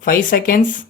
5 seconds.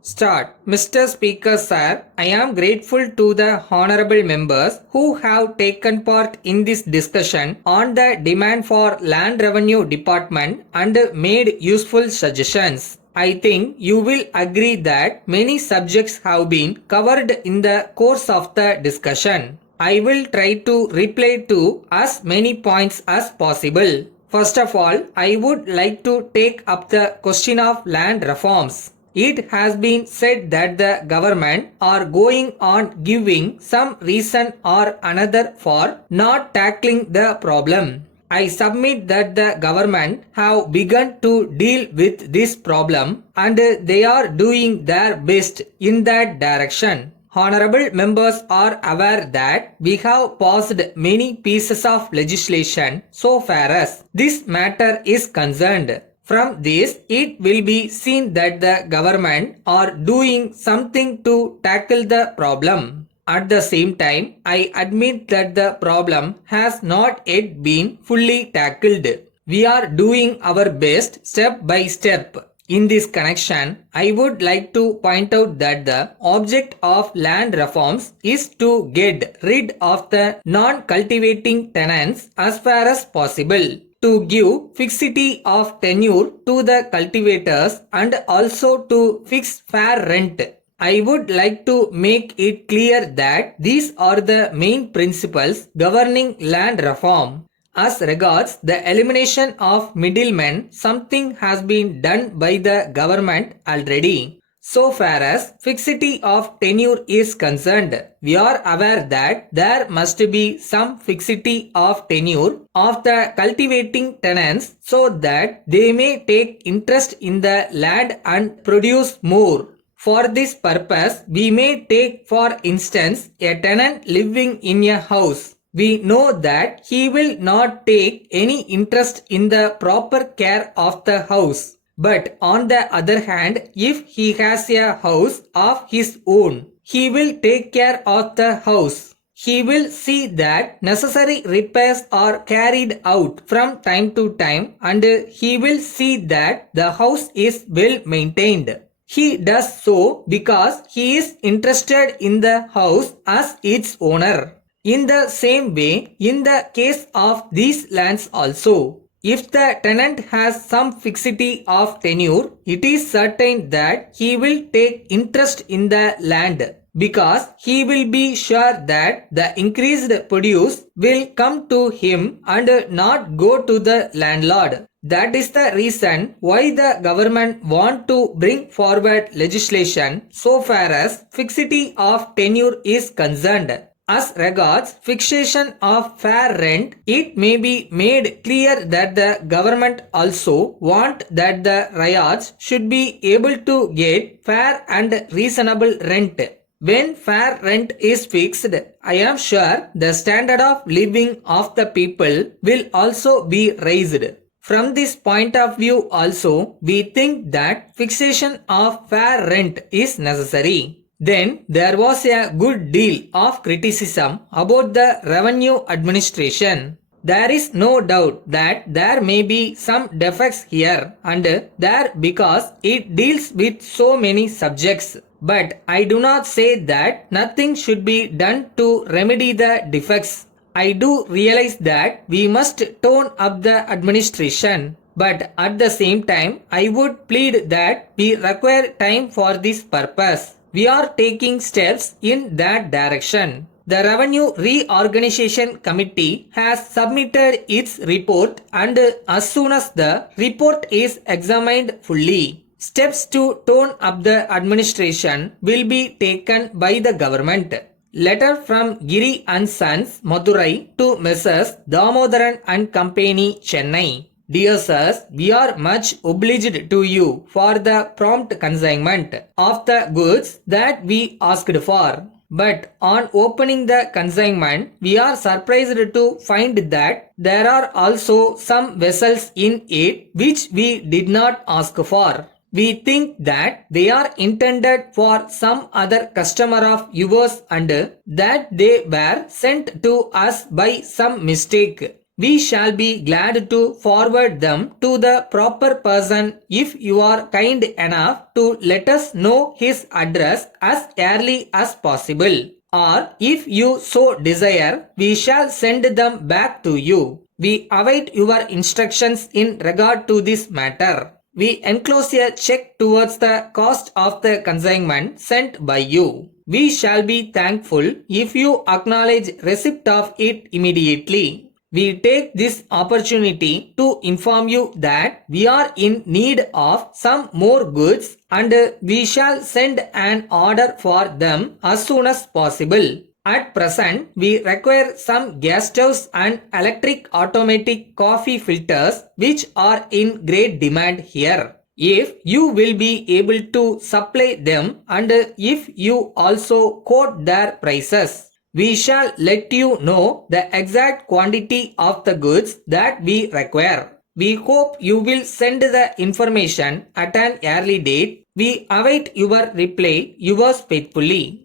Start. Mr. Speaker Sir, I am grateful to the honorable members who have taken part in this discussion on the demand for Land Revenue Department and made useful suggestions. I think you will agree that many subjects have been covered in the course of the discussion. I will try to reply to as many points as possible. First of all, I would like to take up the question of land reforms. It has been said that the government are going on giving some reason or another for not tackling the problem. I submit that the government have begun to deal with this problem and they are doing their best in that direction. Honorable members are aware that we have passed many pieces of legislation so far as this matter is concerned. From this, it will be seen that the government are doing something to tackle the problem. At the same time, I admit that the problem has not yet been fully tackled. We are doing our best step by step. In this connection, I would like to point out that the object of land reforms is to get rid of the non-cultivating tenants as far as possible, to give fixity of tenure to the cultivators and also to fix fair rent. I would like to make it clear that these are the main principles governing land reform. As regards the elimination of middlemen, something has been done by the government already. So far as fixity of tenure is concerned, we are aware that there must be some fixity of tenure of the cultivating tenants so that they may take interest in the land and produce more. For this purpose, we may take for instance a tenant living in a house. We know that he will not take any interest in the proper care of the house. But on the other hand, if he has a house of his own, he will take care of the house. He will see that necessary repairs are carried out from time to time and he will see that the house is well maintained. He does so because he is interested in the house as its owner. In the same way, in the case of these lands also, if the tenant has some fixity of tenure, it is certain that he will take interest in the land because he will be sure that the increased produce will come to him and not go to the landlord. That is the reason why the government want to bring forward legislation so far as fixity of tenure is concerned. As regards fixation of fair rent, it may be made clear that the government also want that the ryots should be able to get fair and reasonable rent. When fair rent is fixed, I am sure the standard of living of the people will also be raised. From this point of view also, we think that fixation of fair rent is necessary. Then there was a good deal of criticism about the revenue administration. There is no doubt that there may be some defects here and there because it deals with so many subjects. But I do not say that nothing should be done to remedy the defects. I do realize that we must tone up the administration. But at the same time, I would plead that we require time for this purpose. We are taking steps in that direction. The Revenue Reorganization Committee has submitted its report and as soon as the report is examined fully, steps to tone up the administration will be taken by the government. Letter from Giri and Sons, Madurai to Messrs. Damodaran and Company, Chennai. Dear sirs, we are much obliged to you for the prompt consignment of the goods that we asked for. But on opening the consignment, we are surprised to find that there are also some vessels in it which we did not ask for. We think that they are intended for some other customer of yours and that they were sent to us by some mistake. We shall be glad to forward them to the proper person if you are kind enough to let us know his address as early as possible. Or if you so desire, we shall send them back to you. We await your instructions in regard to this matter. We enclose a check towards the cost of the consignment sent by you. We shall be thankful if you acknowledge receipt of it immediately. We take this opportunity to inform you that we are in need of some more goods and we shall send an order for them as soon as possible. At present, we require some gas stoves and electric automatic coffee filters which are in great demand here. If you will be able to supply them and if you also quote their prices, we shall let you know the exact quantity of the goods that we require. We hope you will send the information at an early date. We await your reply. Yours faithfully.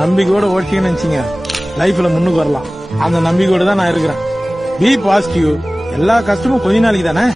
நம்பிக்கையோட ஓட்டிங்கன்னு நினைச்சீங்க லைஃப்ல முன்னுக்கு வரலாம். அந்த நம்பிக்கையோட தான் நான் இருக்கிறேன். Be positive. எல்லா கஷ்டமும் கொஞ்ச நாளைக்கு தானே.